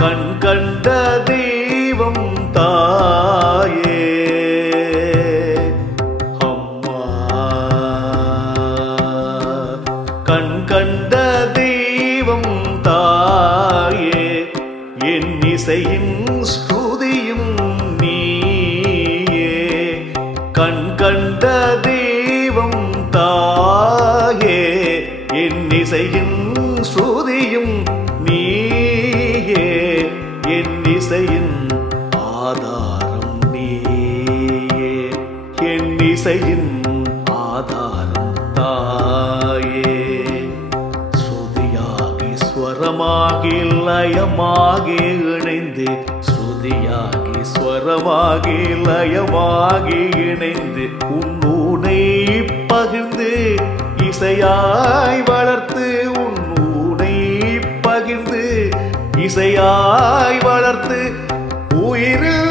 கண் கண்ட தெய்வம் தாயே. அம்மா. கண் கண்ட தெய்வம் தாயே. என் இசையின் ஸ்ருதியும் நீயே. கண் கண்ட என் ஆதாரம் தாயே ஸ்ருதியாகி ஸ்வரமாகி லயமாகி இணைந்து ஸ்ருதியாகி ஸ்வரமாகி லயமாகி இணைந்து உன்னூனை பகிர்ந்து இசையாய் வளர்த்து உன்னூனை பகிர்ந்து இசையாய் வளர்த்து உயிரில்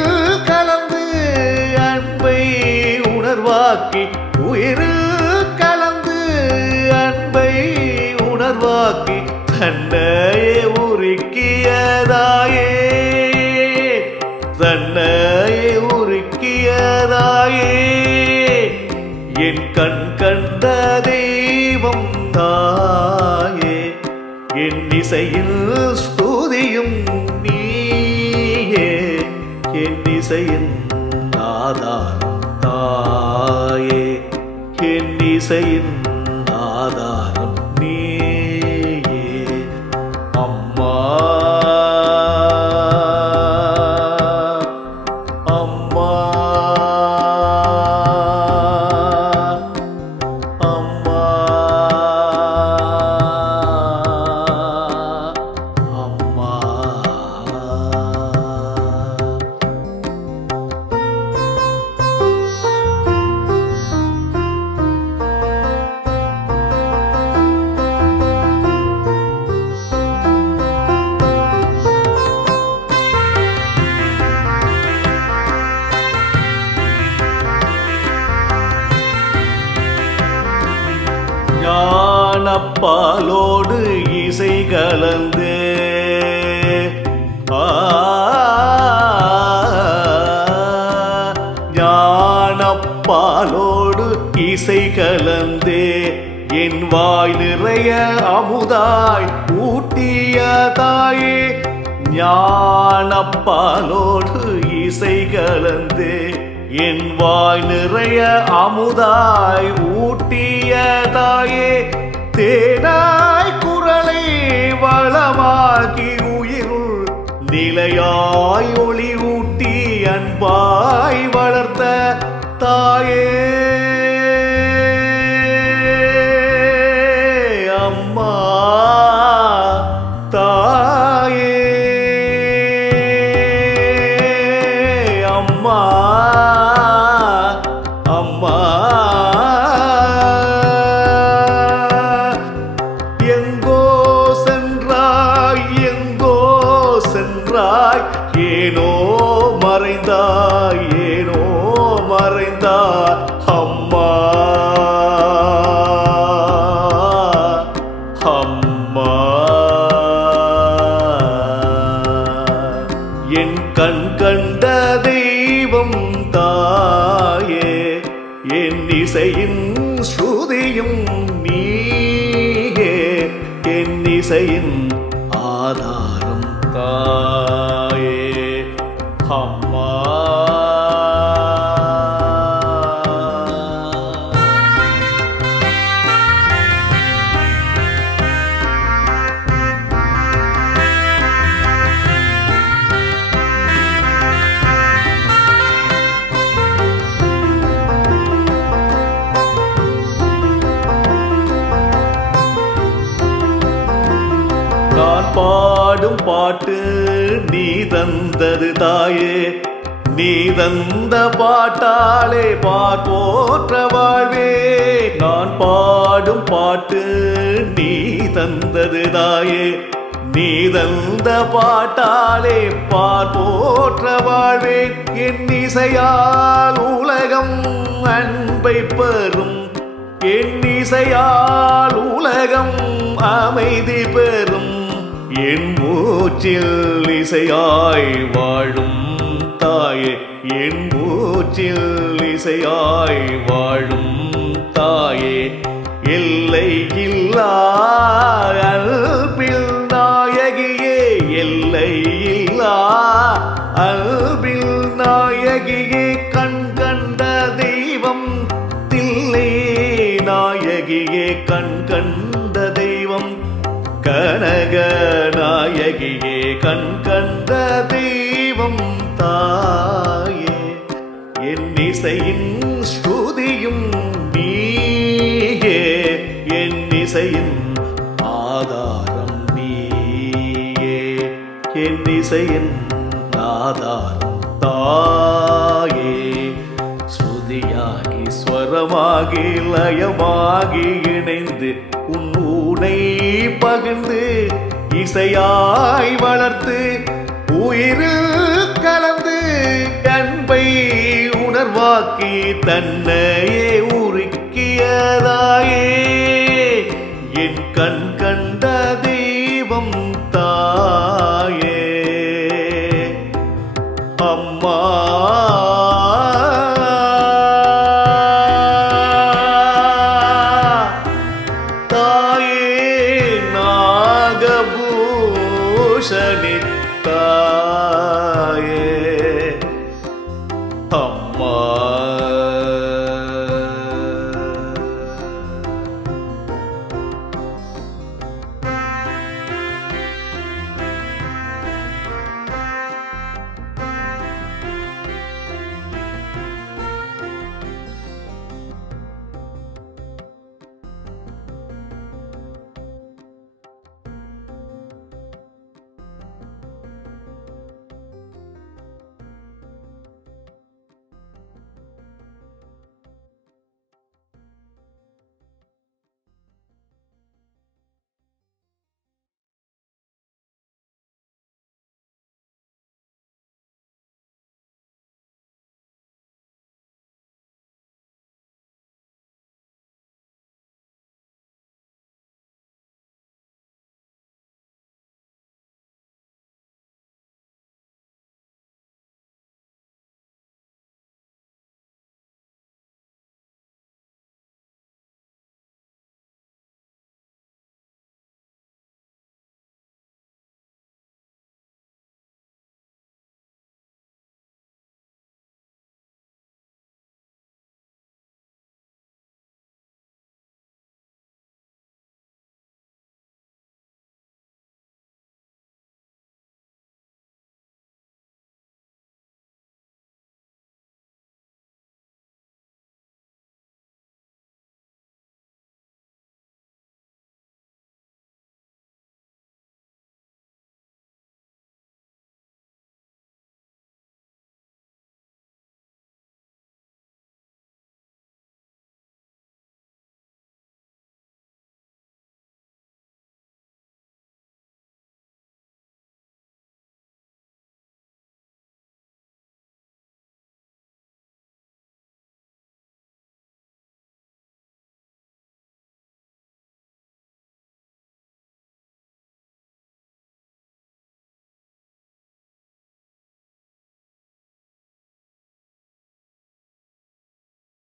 உணர்வாக்கி உயிரில் கலந்து அன்பை உணர்வாக்கி தன்னையே உருக்கியதாயே. தன்னையே உருக்கியதாயே. என் கண் கண்ட தெய்வம் தாயே. என் இசையில் ஸ்துதியும் நீயே. என் இசையின் ஆதாரம் தாயே இசையின் ஞானப்பாலோடு இசை கலந்து. ஞானப்பாலோடு இசை கலந்தே. என் வாய் நிறைய அமுதாய் ஊட்டிய தாயே ஞானப்பாலோடு இசை கலந்து. என் வாய் நிறைய அமுதாய் ஊட்டிய தாயே தேனாய் குரலை வளமாகி உயிருள் நிலையாய் ஒளி ஊட்டி அன்பாய் வளர்த்த தாயே. அம்மா தாயே. அம்மா அம்மா. என் இசையின் ஸ்ருதியும் நீயே என் இசையின் ஆதாரம் தான் பாட்டு நீ தந்தது தாயே. நீ தந்த பாட்டாலே பார்ப்போற்ற வாழ்வே. நான் பாடும் பாட்டு நீ தந்தது தாயே. நீ தந்த பாட்டாலே பார்ப்போற்ற வாழ்வே. என் இசையால் உலகம் அன்பை பெறும். என் இசையால் உலகம் அமைதி பெறும். என் மூச்சில் இசையாய் வாழும் தாயே என் மூச்சில் இசையாய் வாழும் தாயே எல்லை இல்லா இல்லா கண் கண்ட தெய்வம் தாயே என் இசையின் ஸ்ருதியும் நீயே என் இசையின் ஆதாரம் நீயே என் இசையின் ஆதாரம் தாயே. ஸ்ருதியாகி ஸ்வரமாகி லயமாகி இணைந்து உன் ஊனை பகிர்ந்து இசையாய் வளர்த்து உயிரில் கலந்து அன்பை உணர்வாக்கி தன்னையே Jerusalem.